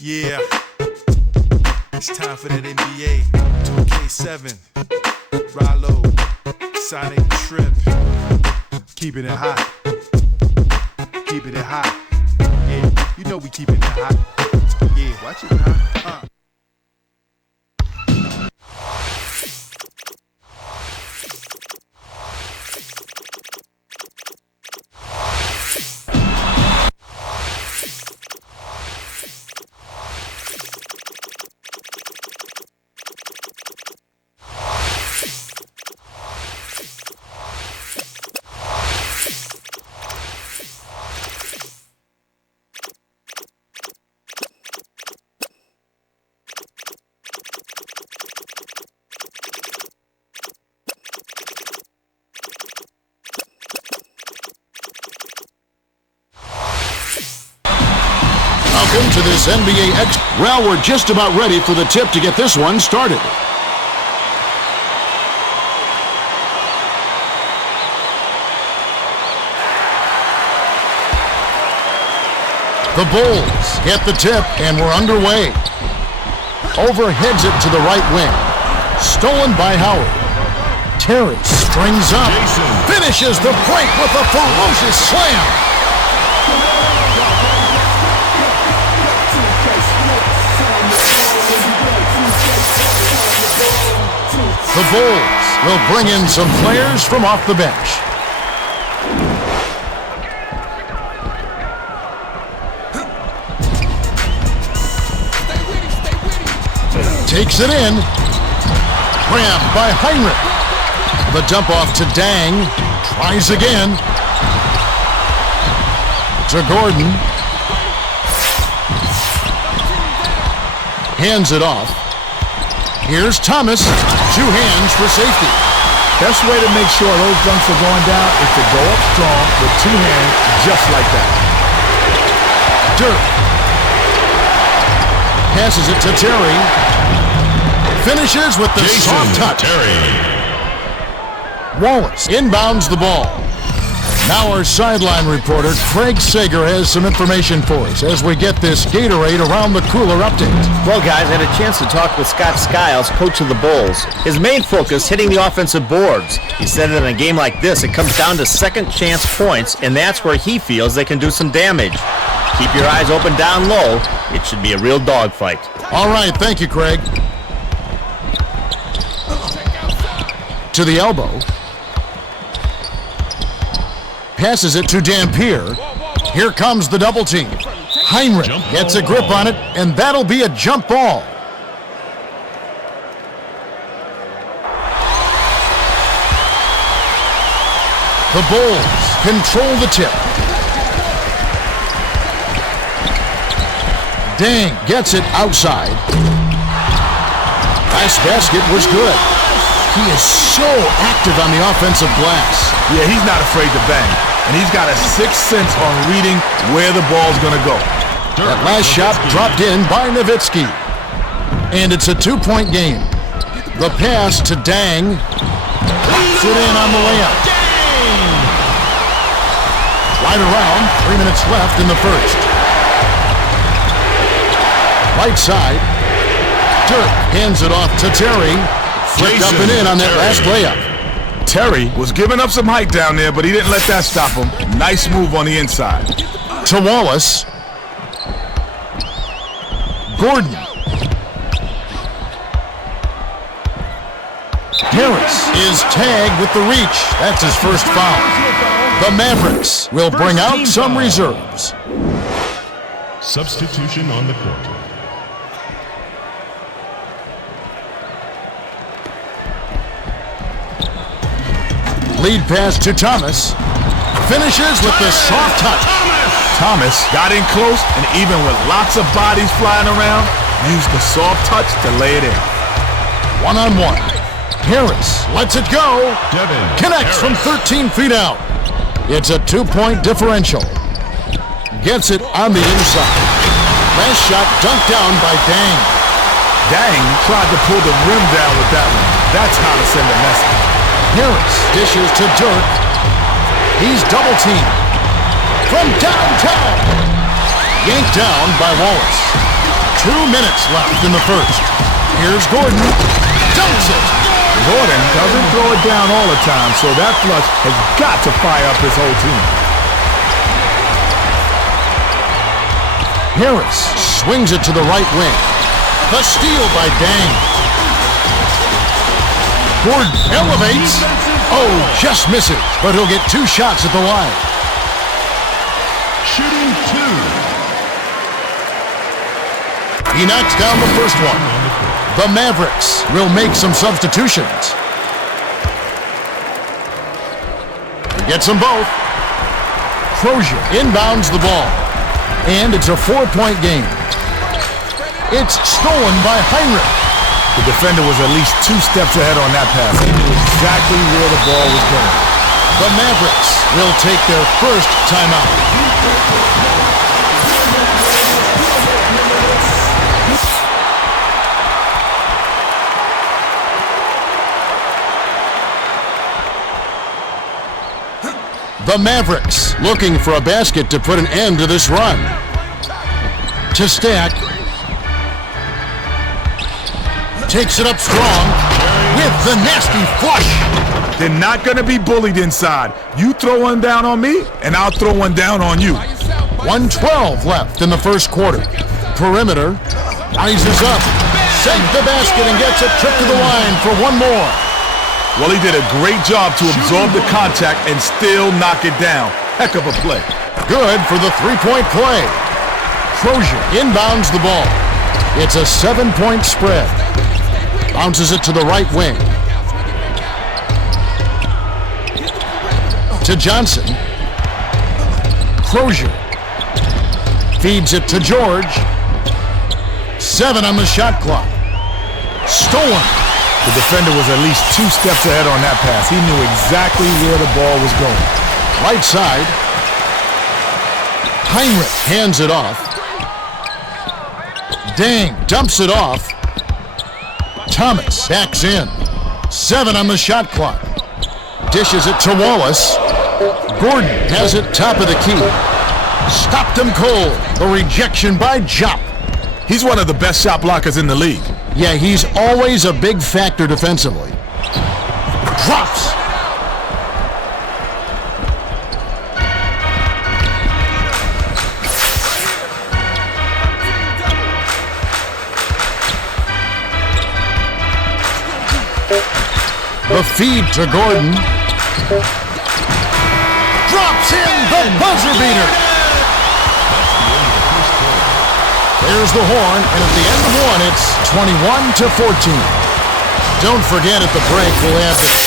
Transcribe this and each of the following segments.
Yeah, it's time for that NBA 2K7. Rallo, Sonic Trip. Keeping it hot. Keeping it hot. Yeah, you know we keeping it hot. Yeah, watch it now. Welcome to this NBA X. Well, we're just about ready for the tip to get this one started. The Bulls get the tip, and we're underway. Overheads it to the right wing. Stolen by Howard. Terry springs up. Finishes the break with a ferocious slam. The Bulls will bring in some players from off the bench. Takes it in. Crammed by Heinrich. The dump off to Dang. Tries again. To Gordon. Hands it off. Here's Thomas. Two hands for safety. Best way to make sure those dunks are going down is to go up strong with two hands just like that. Dirt. Passes it to Terry. Finishes with the soft touch. Wallace inbounds the ball. Now our sideline reporter, Craig Sager, has some information for us as we get this Gatorade Around the Cooler update. Well, guys, I had a chance to talk with Scott Skiles, coach of the Bulls. His main focus, hitting the offensive boards. He said that in a game like this, it comes down to second chance points, and that's where he feels they can do some damage. Keep your eyes open down low. It should be a real dogfight. All right, thank you, Craig. To the elbow. Passes it to Dampier. Here comes the double team. Heinrich gets a grip on it, and that'll be a jump ball. The Bulls control the tip. Dang gets it outside. Last basket was good. He is so active on the offensive glass. Yeah, he's not afraid to bang. And he's got a sixth sense on reading where the ball's going to go. That last shot dropped in by Nowitzki. And it's a two-point game. The pass to Dang. Puts it in on the layup. Right around, 3 minutes left in the first. Right side. Dirk hands it off to Terry. Flicked up and in on that last layup. Terry was giving up some height down there, but he didn't let that stop him. Nice move on the inside. To Wallace. Gordon. Harris is tagged with the reach. That's his first foul. The Mavericks will bring out some reserves. Substitution on the court. Lead pass to Thomas. Finishes with the soft touch. Thomas got in close, and even with lots of bodies flying around, used the soft touch to lay it in. One-on-one. Harris lets it go. Connects from 13 feet out. It's a two-point differential. Gets it on the inside. Last shot dunked down by Dang. Dang tried to pull the rim down with that one. That's how to send a message. Harris dishes to Dirk. He's double-teamed. From downtown. Yanked down by Wallace. 2 minutes left in the first. Here's Gordon. Dunks it. Gordon doesn't throw it down all the time, so that flush has got to fire up his whole team. Harris swings it to the right wing. The steal by Dang. Gordon elevates. Oh, just misses, but he'll get 2 shots at the line. Shooting 2. He knocks down the first one. The Mavericks will make some substitutions. He gets them both. Crozier inbounds the ball. And it's a 4-point game. It's stolen by Heinrich. The defender was at least 2 steps ahead on that pass. He knew exactly where the ball was going. The Mavericks will take their first timeout. The Mavericks looking for a basket to put an end to this run. To Stack. Takes it up strong with the nasty flush. They're not going to be bullied inside. You throw one down on me, and I'll throw one down on you. 1:12 left in the first quarter. Perimeter rises up. Sink the basket and gets a trip to the line for one more. Well, he did a great job to absorb the contact and still knock it down. Heck of a play. Good for the 3-point play. Crozier inbounds the ball. It's a 7-point spread. Bounces it to the right wing. To Johnson. Crozier feeds it to George. 7 on the shot clock. Stolen. The defender was at least 2 steps ahead on that pass. He knew exactly where the ball was going. Right side. Heinrich hands it off. Dang dumps it off. Thomas backs in. 7 on the shot clock. Dishes it to Wallace. Gordon has it top of the key. Stopped him cold. The rejection by Jop. He's one of the best shot blockers in the league. Yeah, he's always a big factor defensively. Drops. The feed to Gordon. Drops in the buzzer beater. There's the horn, and at the end of one, it's 21-14. Don't forget at the break, we'll have this.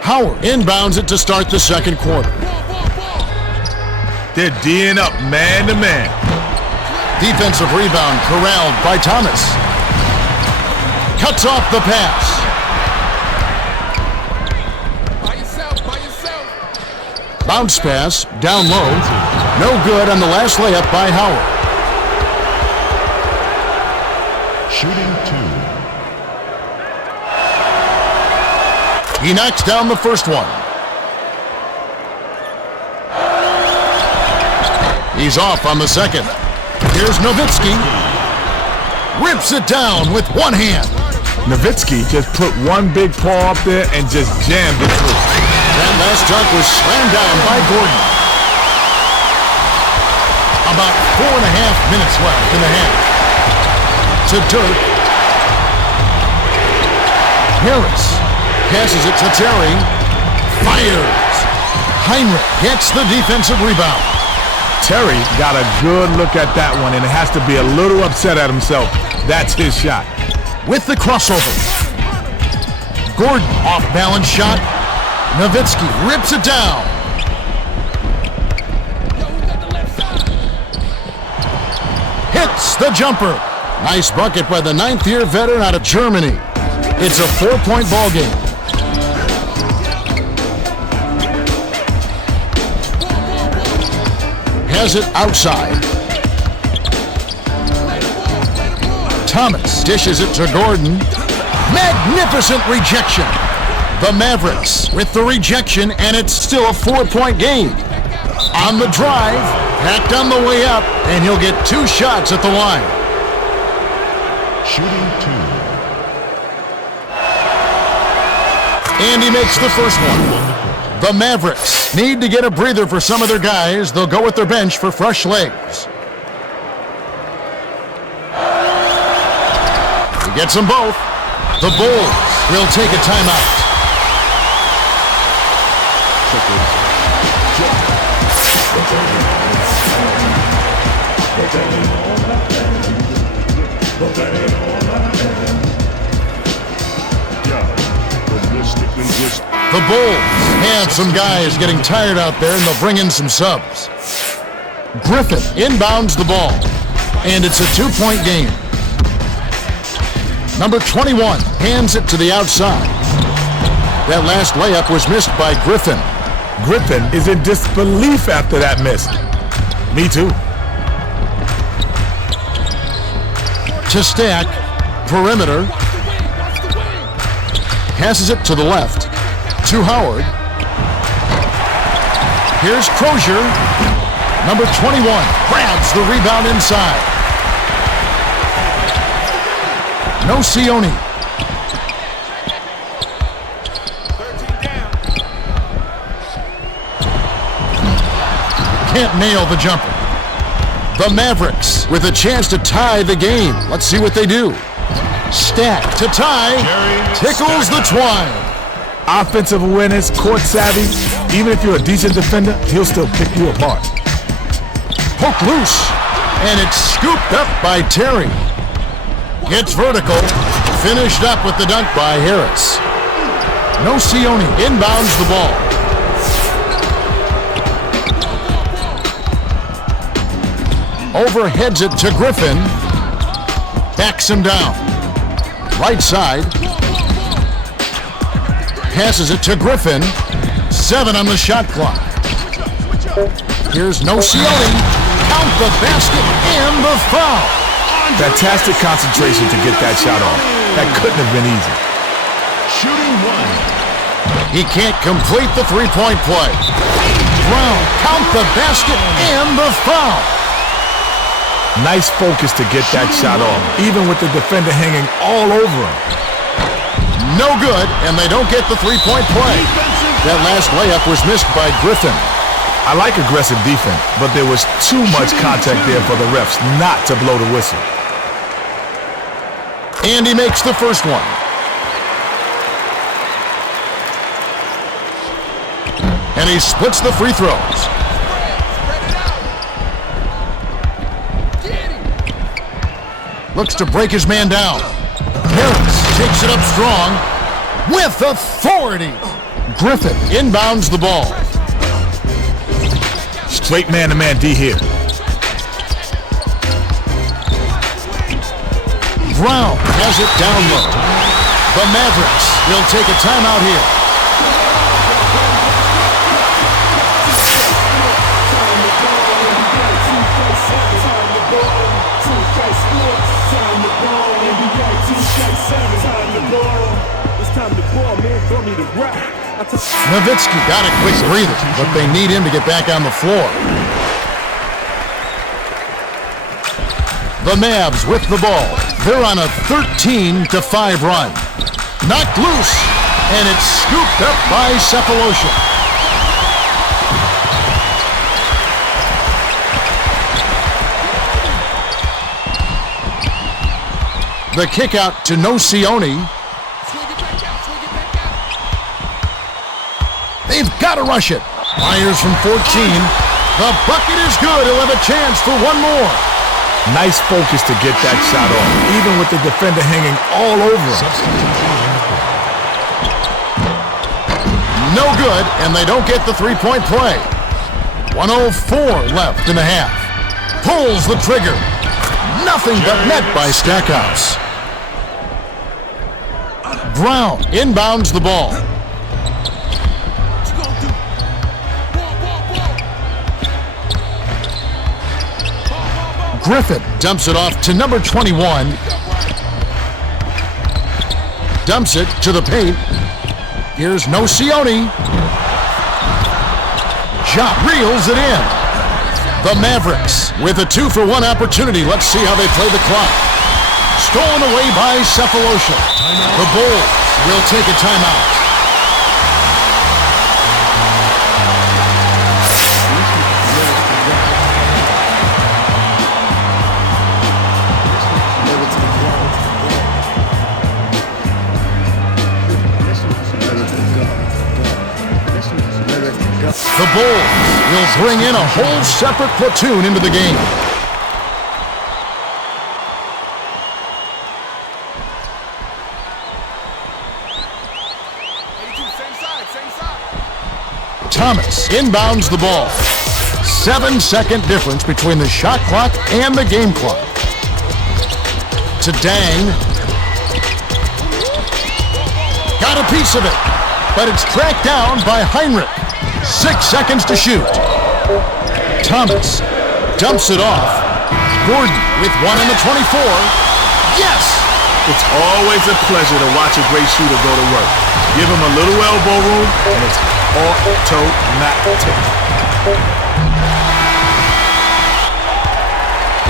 Howard inbounds it to start the second quarter. They're D'ing up man to man. Defensive rebound corralled by Thomas. Cuts off the pass. Bounce pass, down low. No good on the last layup by Howard. Shooting 2. He knocks down the first one. He's off on the second. Here's Nowitzki. Rips it down with one hand. Nowitzki just put one big paw up there and just jammed it through. That last dunk was slammed down by Gordon. About 4.5 minutes left in the half. To Dirk. Harris passes it to Terry. Fires. Heinrich gets the defensive rebound. Terry got a good look at that one, and it has to be a little upset at himself. That's his shot. With the crossover. Gordon off-balance shot. Nowitzki rips it down. Hits the jumper. Nice bucket by the 9th-year veteran out of Germany. It's a 4-point ball game. Has it outside. Thomas dishes it to Gordon. Magnificent rejection. The Mavericks with the rejection, and it's still a 4-point game. On the drive, hacked on the way up, and he'll get 2 shots at the line. Shooting 2. And he makes the first one. The Mavericks need to get a breather for some of their guys. They'll go with their bench for fresh legs. He gets them both. The Bulls will take a timeout. The Bulls have some guys getting tired out there, and they'll bring in some subs. Griffin inbounds the ball, and it's a 2-point game. Number 21 hands it to the outside. That last layup was missed by Griffin. Griffin is in disbelief after that miss. Me too. To Stack, perimeter. Passes it to the left. To Howard. Here's Crozier. Number 21 grabs the rebound inside. No Sione. Can't nail the jumper. The Mavericks with a chance to tie the game. Let's see what they do. Stack to tie. Tickles the twine. Offensive awareness, court savvy. Even if you're a decent defender, he'll still pick you apart. Poke loose. And it's scooped up by Terry. Hits vertical. Finished up with the dunk by Harris. No Sione inbounds the ball. Overheads it to Griffin. Backs him down. Right side. Passes it to Griffin. 7 on the shot clock. Here's no Sione. Count the basket and the foul. Fantastic concentration to get that shot off. That couldn't have been easy. Shooting 1. He can't complete the 3-point play. Brown, count the basket and the foul. Nice focus to get that shot off, even with the defender hanging all over him. No good, and they don't get the 3-point play. That last layup was missed by Griffin. I like aggressive defense, but there was too much contact there for the refs not to blow the whistle. And he makes the first one. And he splits the free throws. Looks to break his man down. Harris takes it up strong with authority. Griffin inbounds the ball. Straight man-to-man D here. Brown has it down low. The Mavericks will take a timeout here. Nowitzki got a quick breather, but they need him to get back on the floor. The Mavs with the ball. They're on a 13-5 run. Knocked loose, and it's scooped up by Cephalosha. The kick out to no Sione. They've got to rush it. Myers from 14. The bucket is good. He'll have a chance for one more. Nice focus to get that shot off, even with the defender hanging all over him. No good, and they don't get the 3-point play. 1:04 left in the half. Pulls the trigger. Nothing but net by Stackhouse. Brown inbounds the ball. Griffin dumps it off to number 21. Dumps it to the paint. Here's Nocioni. Ja reels it in. The Mavericks with a 2-for-1 opportunity. Let's see how they play the clock. Stolen away by Cephalosha. The Bulls will take a timeout. The Bulls will bring in a whole separate platoon into the game. Thomas inbounds the ball. 7-second difference between the shot clock and the game clock. To Dang. Got a piece of it, but it's tracked down by Heinrich. 6 seconds to shoot. Thomas dumps it off. Gordon with 1 on the 24. Yes! It's always a pleasure to watch a great shooter go to work. Give him a little elbow room, and it's automatic.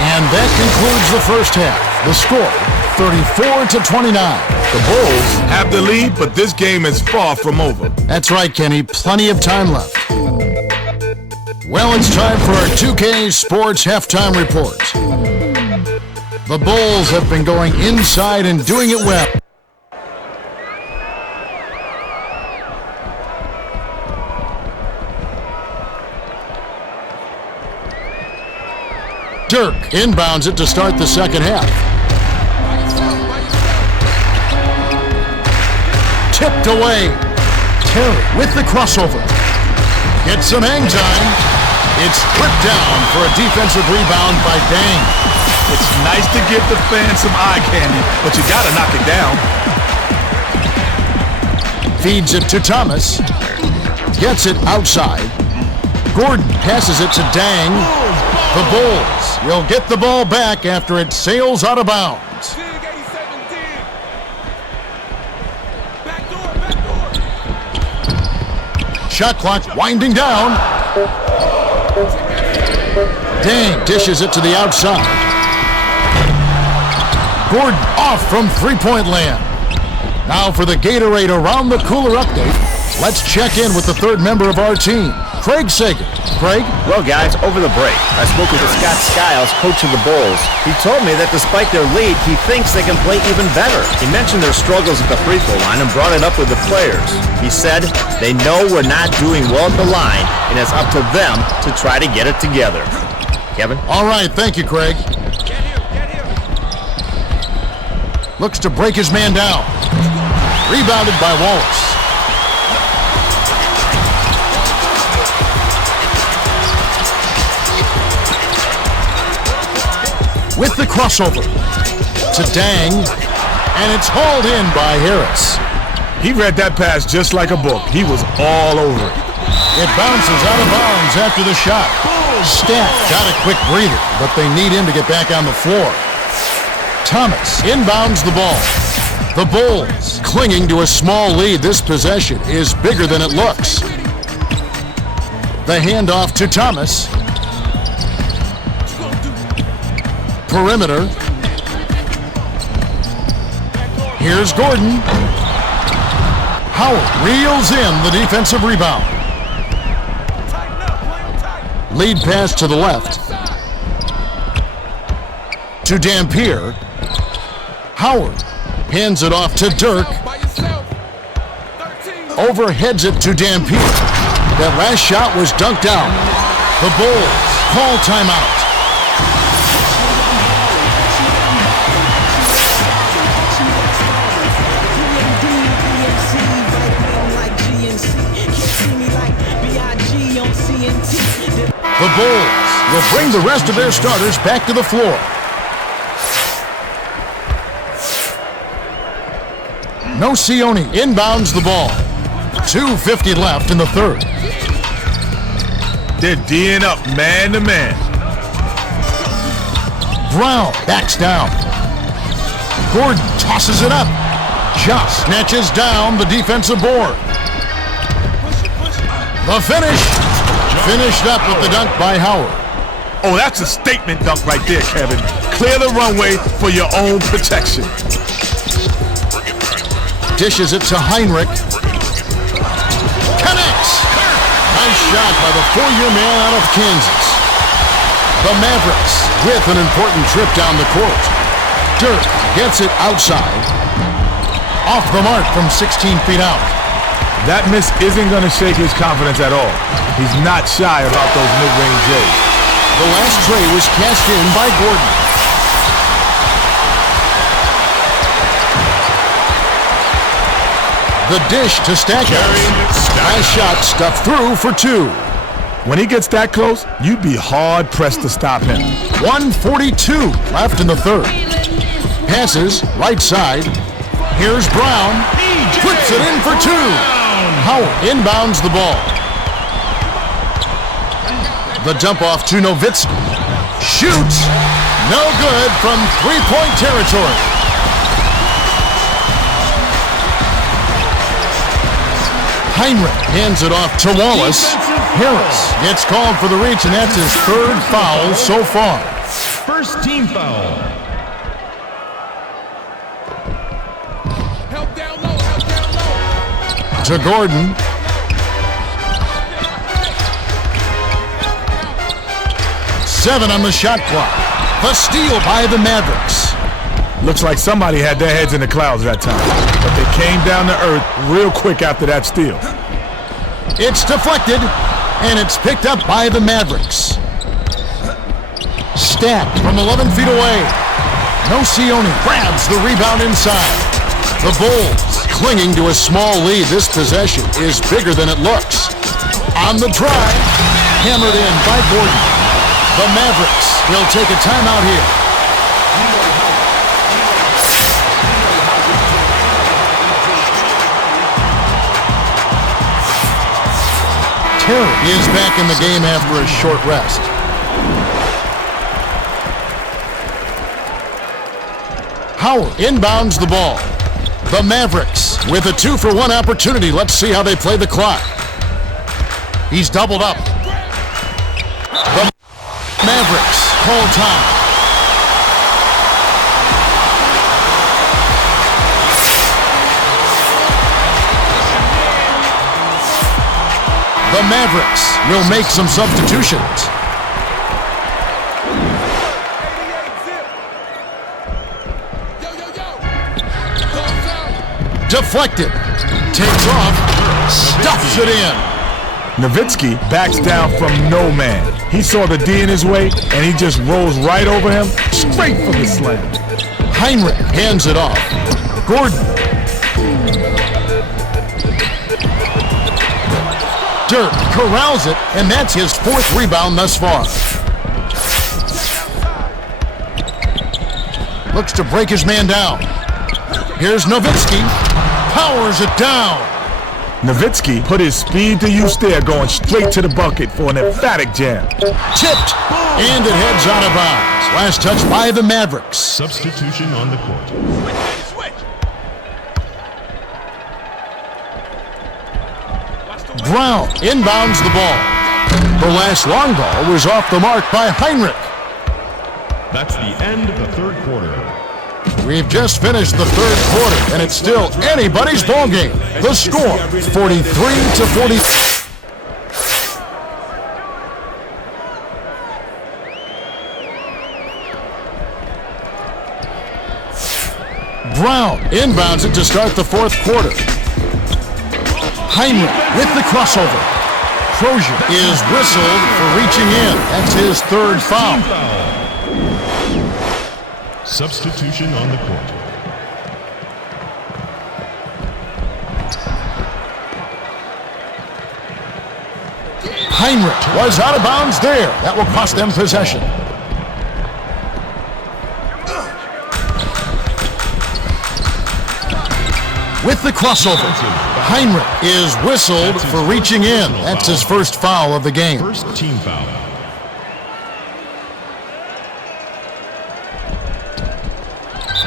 And that concludes the first half. The score, 34-29. The Bulls have the lead, but this game is far from over. That's right, Kenny. Plenty of time left. Well, it's time for our 2K Sports Halftime Report. The Bulls have been going inside and doing it well. Dirk inbounds it to start the second half. Tipped away. Terry with the crossover. Gets some hang time. It's stripped down for a defensive rebound by Dang. It's nice to give the fans some eye candy, but you gotta knock it down. Feeds it to Thomas. Gets it outside. Gordon passes it to Dang. The Bulls will get the ball back after it sails out of bounds. Shot clock winding down. Dang dishes it to the outside. Gordon off from three-point land. Now for the Gatorade Around the Cooler update. Let's check in with the third member of our team, Craig Sagan. Craig? Well, guys, over the break, I spoke with Scott Skiles, coach of the Bulls. He told me that despite their lead, he thinks they can play even better. He mentioned their struggles at the free throw line and brought it up with the players. He said they know we're not doing well at the line, and it's up to them to try to get it together. Kevin? All right, thank you, Craig. Looks to break his man down. Rebounded by Wallace. With the crossover to Dang, and it's hauled in by Harris. He read that pass just like a book. He was all over it. It bounces out of bounds after the shot. Stat got a quick breather, but they need him to get back on the floor. Thomas inbounds the ball. The Bulls clinging to a small lead. This possession is bigger than it looks. The handoff to Thomas. Perimeter. Here's Gordon. Howard reels in the defensive rebound. Lead pass to the left. To Dampier. Howard hands it off to Dirk. Overheads it to Dampier. That last shot was dunked down. The Bulls call timeout. The Bulls will bring the rest of their starters back to the floor. Nocioni inbounds the ball. 2:50 left in the third. They're D'ing up man to man. Brown backs down. Gordon tosses it up. Just snatches down the defensive board. The finish. Finished up with the dunk by Howard. Oh, that's a statement dunk right there, Kevin. Clear the runway for your own protection. Dishes it to Heinrich. Connects. Nice shot by the four-year man out of Kansas. The Mavericks with an important trip down the court. Dirt gets it outside. Off the mark from 16 feet out. That miss isn't going to shake his confidence at all. He's not shy about those mid-range J's. The last tray was cashed in by Gordon. The dish to Stackhouse. Nice shot stuffed through for two. When he gets that close, you'd be hard-pressed to stop him. 1:42 left in the third. Passes right side. Here's Brown. Puts it in for two. Howard inbounds the ball. The dump off to Nowitzki. Shoots. No good from three-point territory. Heinrich hands it off to Wallace. Harris gets called for the reach, and that's his third foul so far. First team foul. Help down low, help down low. To Gordon. Seven on the shot clock. The steal by the Mavericks. Looks like somebody had their heads in the clouds that time, but they came down to earth real quick after that steal. It's deflected, and it's picked up by the Mavericks. Stacked from 11 feet away. Nocioni grabs the rebound inside. The Bulls clinging to a small lead. This possession is bigger than it looks. On the drive, hammered in by Gordon. The Mavericks will take a timeout here. Terry is back in the game after a short rest. Howard inbounds the ball. The Mavericks with a 2-for-1 opportunity. Let's see how they play the clock. He's doubled up. The Mavericks call time. The Mavericks will make some substitutions. Deflected. Takes off. Stuffs it in. Nowitzki backs down from no man. He saw the D in his way, and he just rolls right over him, straight for the slam. Heinrich hands it off. Gordon. Dirt corrals it, and that's his fourth rebound thus far. Looks to break his man down. Here's Nowitzki. Powers it down. Nowitzki put his speed to use there, going straight to the bucket for an emphatic jam. Tipped, and it heads out of bounds. Last touch by the Mavericks. Substitution on the court. Brown inbounds the ball. The last long ball was off the mark by Heinrich. That's the end of the third quarter. We've just finished the third quarter, and it's still anybody's ball game. The score, 43-40. Brown inbounds it to start the fourth quarter. Heinrich with the crossover. Crozier is whistled for reaching in. That's his third foul. Substitution on the court. Heinrich was out of bounds there. That will cost them possession. With the crossover, Heinrich is whistled for reaching in. That's his first foul of the game. First team foul.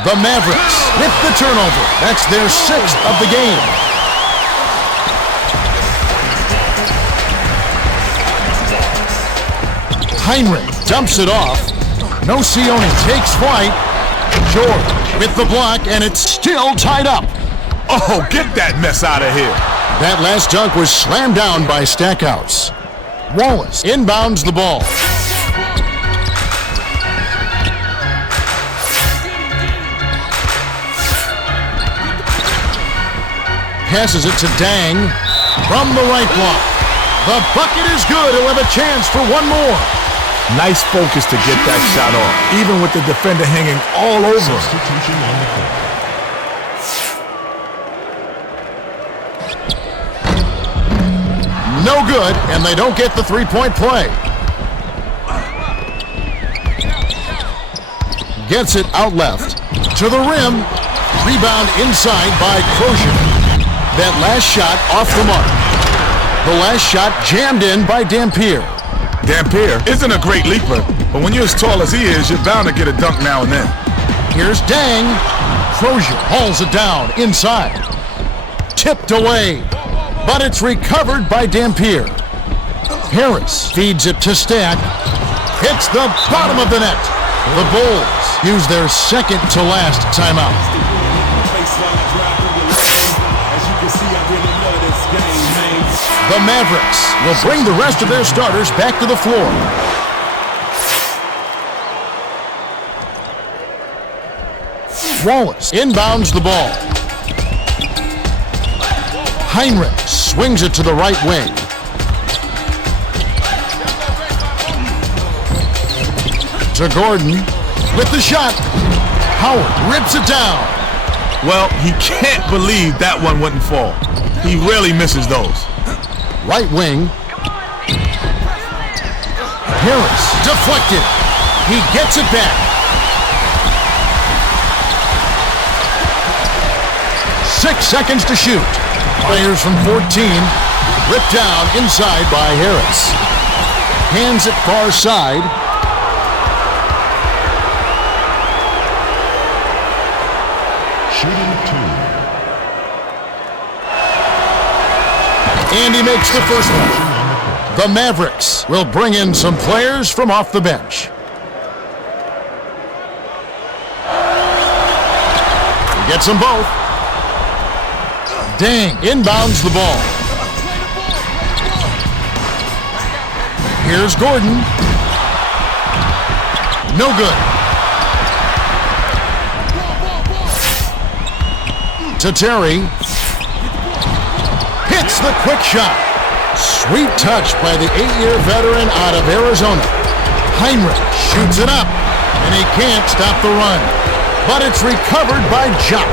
The Mavericks with the turnover. That's their sixth of the game. Heinrich dumps it off. Nocioni takes flight. George with the block, and it's still tied up. Oh, get that mess out of here. That last dunk was slammed down by Stackhouse. Wallace inbounds the ball. Passes it to Dang from the right block. The bucket is good. He'll have a chance for one more. Nice focus to get that shot off, even with the defender hanging all over him. Substitution on the court. No good, and they don't get the three-point play. Gets it out left. To the rim. Rebound inside by Crozier. That last shot off the mark. The last shot jammed in by Dampier. Dampier isn't a great leaper, but when you're as tall as he is, you're bound to get a dunk now and then. Here's Dang. Crozier hauls it down inside. Tipped away, but it's recovered by Dampier. Harris feeds it to Stack. Hits the bottom of the net. The Bulls use their second to last timeout. The Mavericks will bring the rest of their starters back to the floor. Wallace inbounds the ball. Heinrich swings it to the right wing. To Gordon with the shot. Howard rips it down. Well, he can't believe that one wouldn't fall. He really misses those. Right wing. Harris deflected. He gets it back. 6 seconds to shoot. Fires from 14. Ripped down inside by Harris. Hands it far side. Shooting 2. And he makes the first one. The Mavericks will bring in some players from off the bench. He gets them both. Dang inbounds the ball. Here's Gordon. No good. To Terry. Hits the quick shot. Sweet touch by the 8-year veteran out of Arizona. Heinrich shoots it up, and he can't stop the run. But it's recovered by Jock.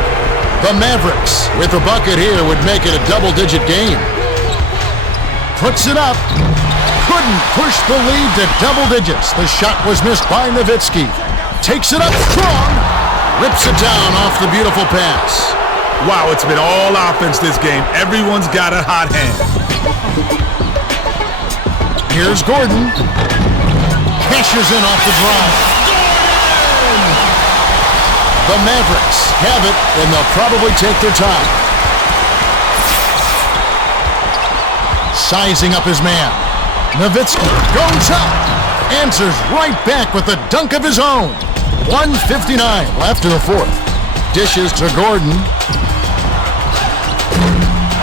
The Mavericks, with a bucket here, would make it a double-digit game. Puts it up. Couldn't push the lead to double digits. The shot was missed by Nowitzki. Takes it up strong. Rips it down off the beautiful pass. Wow, it's been all offense this game. Everyone's got a hot hand. Here's Gordon. Cashes in off the drive. The Mavericks have it, and they'll probably take their time. Sizing up his man. Nowitzki goes up. Answers right back with a dunk of his own. 1:59 left in the fourth. Dishes to Gordon.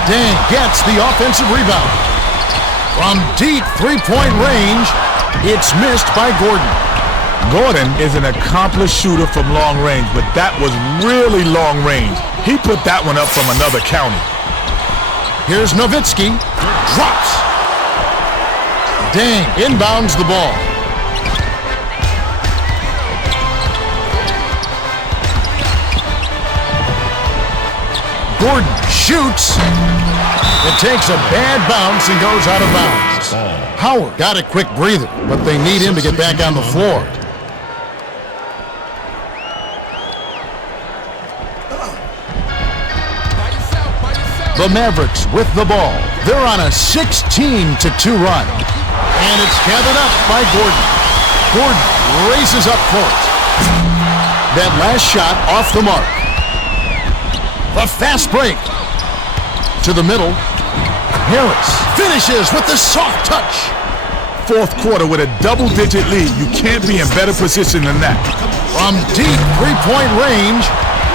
Dang gets the offensive rebound. From deep three-point range, it's missed by Gordon. Gordon is an accomplished shooter from long range, but that was really long range. He put that one up from another county. Here's Nowitzki. Drops. Dang inbounds the ball. Gordon shoots. It takes a bad bounce and goes out of bounds. Howard got a quick breather, but they need him to get back on the floor. The Mavericks with the ball. They're on a 16-2 run. And it's gathered up by Gordon. Gordon races up court. That last shot off the mark. The fast break. To the middle. Harris finishes with the soft touch. fourth quarter with a double-digit lead. You can't be in better position than that. From deep three-point range,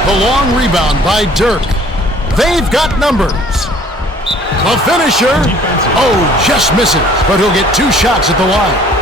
the long rebound by Dirk. They've got numbers. The finisher, just misses, but he'll get 2 shots at the line.